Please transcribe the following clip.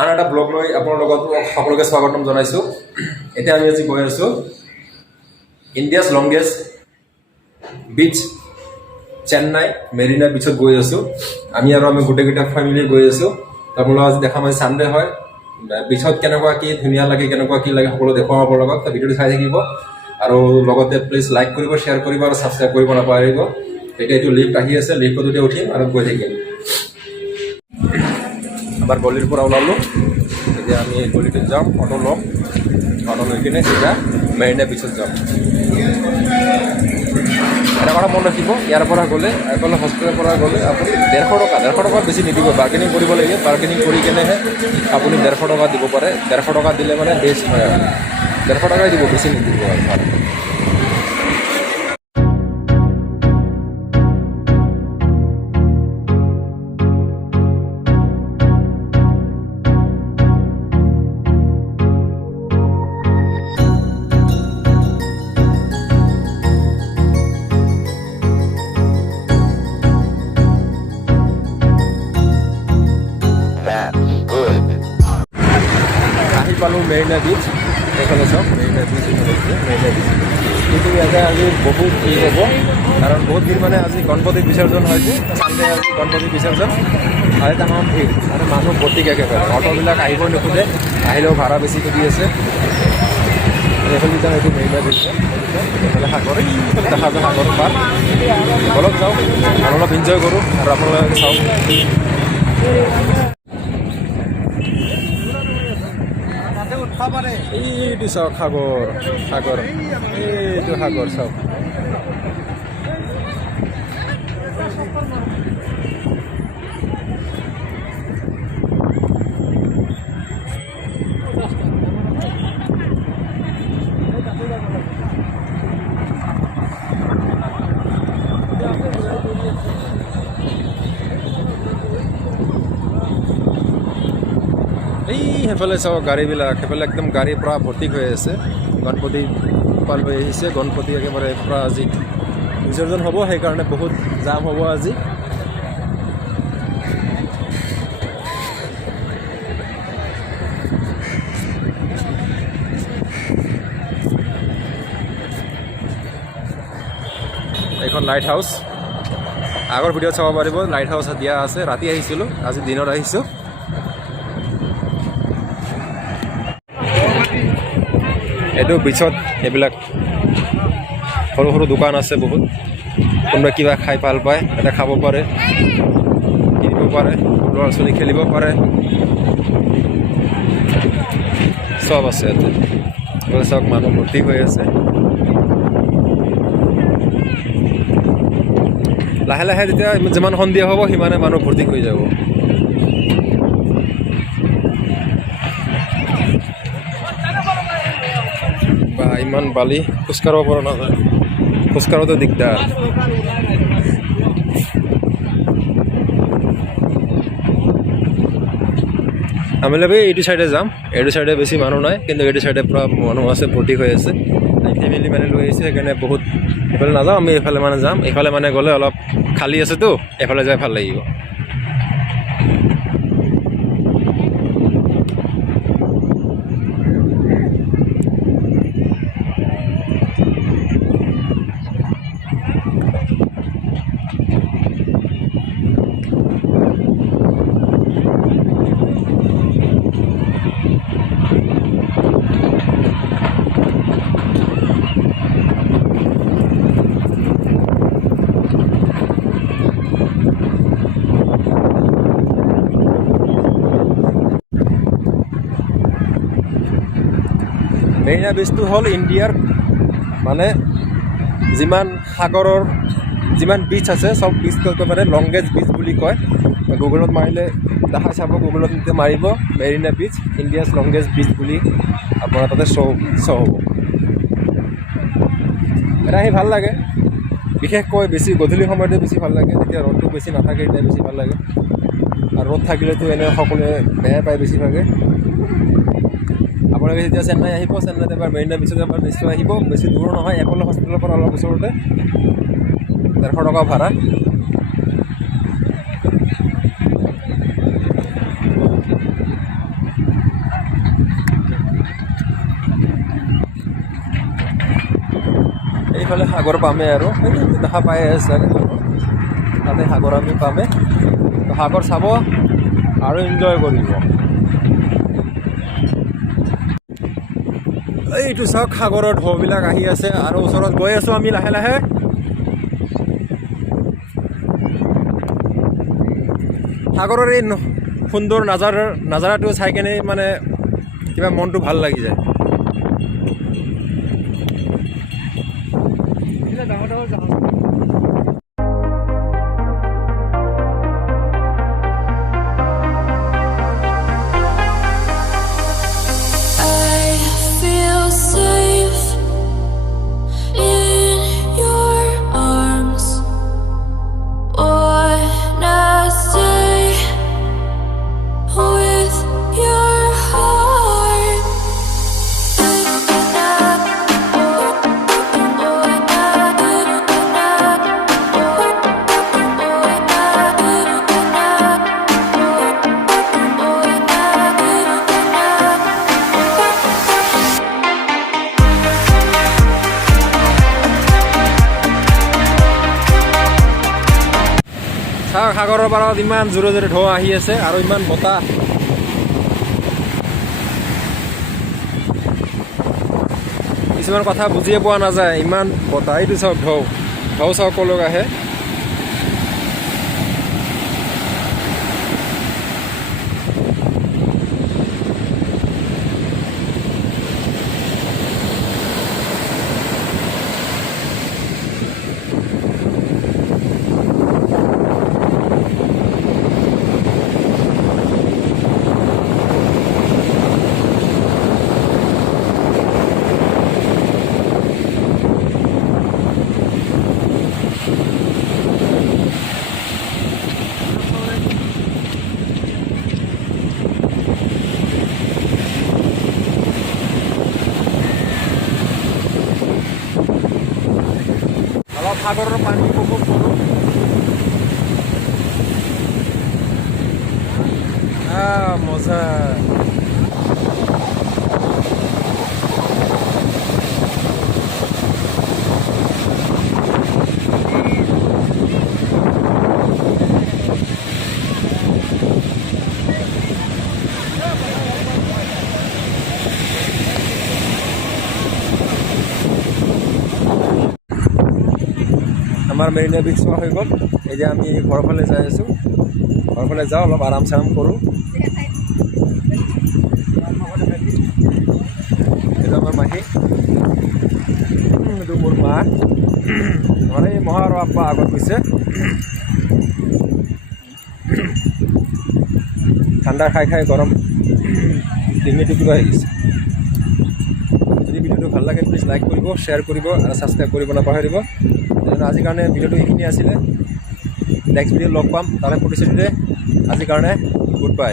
আন এটা ব্লগ লৈ আপোনাৰ লগত সকলোকে স্বাগতম জনাইছোঁ। এতিয়া আমি আজি গৈ আছোঁ ইণ্ডিয়াছ লংগেষ্ট বিচ চেন্নাই মেৰিনা বিচত গৈ আছোঁ। আমি গোটেইকেইটা ফেমিলি গৈ আছোঁ। আপোনালোকক আজি দেখাম, আজি ছানডে হয়, বিচত কেনেকুৱা কি ধুনীয়া লাগে, কেনেকুৱা কি লাগে সকলো দেখুৱাম আপোনাৰ লগত। ভিডিঅ'টো চাই থাকিব আৰু লগতে প্লিজ লাইক কৰিব, শ্বেয়াৰ কৰিব আৰু ছাবস্ক্ৰাইব কৰিব নাপাহৰিব। এতিয়া এইটো লিফ্ট আহি আছে, লিফ্টত এতিয়া উঠিম আৰু গৈ থাকিম। এবাৰ গলিৰ পৰা ওলালোঁ, এতিয়া আমি গলিটোত যাম, অটো ল'ম, অটো লৈ কিনে চিধা মেৰিনা বিচত যাম। এটা কথা মনত ৰাখিব, ইয়াৰ পৰা গ'লে এইফালে হস্পিটেলৰ পৰা গ'লে আপুনি 150 টকা বেছি নিদিব, বাৰ্গেনিং কৰিব লাগিব। বাৰ্গেনিং কৰি কিনেহে আপুনি 150 টকা দিব পাৰে। 150 টকা দিলে মানে বেষ্ট হয় আৰু 150 টকাই দিব, বেছি নিদিব আৰু ভাল। পালোঁ মেৰিনা বিচ, এইফালে চাওক মেৰিনা বিচ, মেৰিনা বিচ। কিন্তু ইয়াতে আজি বহুত ভিৰ হ'ব, কাৰণ বহুত ভিৰ মানে আজি গণপতি বিসৰ্জন হয়তো, চানডে আজি গণপতি বিসৰ্জন, আৰু ডাঙৰ ভিৰ আৰু মানুহ ভৰ্তিক একেবাৰে। অটোবিলাক আহিব নোখোজে, আহিলেও ভাড়া বেছিকৈ দি আছে। এইফালে যাওঁ, এইটো মেৰিনা বিচ, এইফালে সাগৰ, এইফালে দেখা যায় সাগৰ পাৰ। অলপ যাওঁ আৰু অলপ এনজয় কৰোঁ আৰু আপোনালোকে চাওক। এইটো চাওক সাগৰ, সাগৰ, এইটো সাগৰ চাওক। এই সেইফালে চাওক গাড়ীবিলাক, সেইফালে একদম গাড়ী পূৰা ভৰ্তি হৈ আছে। গণপতি পাল হৈ আহিছে, গণপতি একেবাৰে পূৰা আজি বিসৰ্জন হ'ব, সেইকাৰণে বহুত জাম হ'ব আজি। এইখন লাইট হাউচ, আগৰ ভিডিঅ'ত চাব পাৰিব। লাইট হাউচ দিয়া আছে, ৰাতি আহিছিলোঁ, আজি দিনত আহিছোঁ। এইটো বিচত এইবিলাক সৰু সৰু দোকান আছে বহুত, কোনোবাই কিবা খাই ভাল পায় তাতে খাব পাৰে, কিনিব পাৰে, ল'ৰা ছোৱালী খেলিব পাৰে, চব আছে ইয়াতে। চব মানুহ ভৰ্তি হৈ আছে। লাহে লাহে যেতিয়া যিমান সন্ধিয়া হ'ব সিমানে মানুহ ভৰ্তি হৈ যাব। বা ইমান বালি, খোজকাঢ়িব পৰা নাযায়, খোজকাঢ়োতে দিগদাৰ। আমি লাগে এইটো চাইডে যাম, এইটো চাইডে বেছি মানুহ নাই, কিন্তু এইটো চাইডে পূৰা মানুহ আছে, ভৰ্তি হৈ আছে। ফেমিলি মানে লৈ আহিছে, সেইকাৰণে বহুত। এইফালে নাযাওঁ আমি, এইফালে মানে যাম। এইফালে মানে গ'লে অলপ খালী আছেতো, এইফালে যাই ভাল লাগিব। মেৰিনা বিচটো হ'ল ইণ্ডিয়াৰ মানে যিমান বিচ আছে চব বিচটো মানে লংগেষ্ট বিচ বুলি কয়। গুগলত মাৰিলে দেখাই চাব, গুগলত মাৰিব মেৰিনা বিচ ইণ্ডিয়াছ লংগেষ্ট বিচ বুলি, আপোনাৰ তাতে শ্ব' হ'ব। এটা আহি ভাল লাগে, বিশেষকৈ বেছি গধূলি সময়তে বেছি ভাল লাগে, যেতিয়া ৰ'দটো বেছি নাথাকে তেতিয়া বেছি ভাল লাগে। আৰু ৰ'দ থাকিলেতো এনেই সকলোৱে বেয়া পায় বেছিভাগে। আপোনালোকে যেতিয়া চেন্নাই আহিব, চেন্নাইত এবাৰ মেৰিনা বিচত এবাৰ নিশ্চয় আহিব। বেছি দূৰ নহয়, এপ'ল' হস্পিটেলৰ পৰা অলপ ওচৰতে, 150 টকা ভাড়া। এইফালে সাগৰ পামেই আৰু দেখা পাই আছে তাতে সাগৰ আমি পামেই তো সাগৰ চাব আৰু এনজয় কৰিব এইটো চাওক সাগৰৰ ঢৌবিলাক আহি আছে আৰু ওচৰত গৈ আছোঁ আমি লাহে লাহে সাগৰৰ এই সুন্দৰ নাজাৰাটো চাই কেনে মানে কিবা মনটো ভাল লাগি যায় সাগৰৰ পাৰত ইমান জোৰে জোৰে ঢৌ আহি আছে আৰু ইমান বতাহ কিছুমান কথা বুজিয়ে পোৱা নাযায় ইমান বতাহ এইটো চাওক ঢৌ চাওক কলক আহে সাগৰৰ পানী উপভোগ কৰোঁ মজা আমাৰ মেৰিনা বিচ চোৱা হৈ গ'ল এতিয়া আমি ঘৰৰ ফালে যাই আছোঁ ঘৰৰ ফালে যাওঁ অলপ আৰাম চাৰাম কৰোঁ এইটো আমাৰ মাহী এইটো মোৰ মা আমাৰ এই মহা আৰু আব্বা আগত গৈছে ঠাণ্ডা খাই খাই গৰম ডিঙিটো কিবা হৈ গৈছে যদি ভিডিঅ'টো ভাল লাগে প্লিজ লাইক কৰিব শ্বেয়াৰ কৰিব আৰু ছাবস্ক্ৰাইব কৰিব নাপাহৰিব আজিৰ কাৰণে ভিডিঅ'টো এইখিনি আছিলে নেক্সট ভিডিঅ' লগ পাম তাৰে প্ৰতিশ্ৰুতিৰে আজিৰ কাৰণে গুড বাই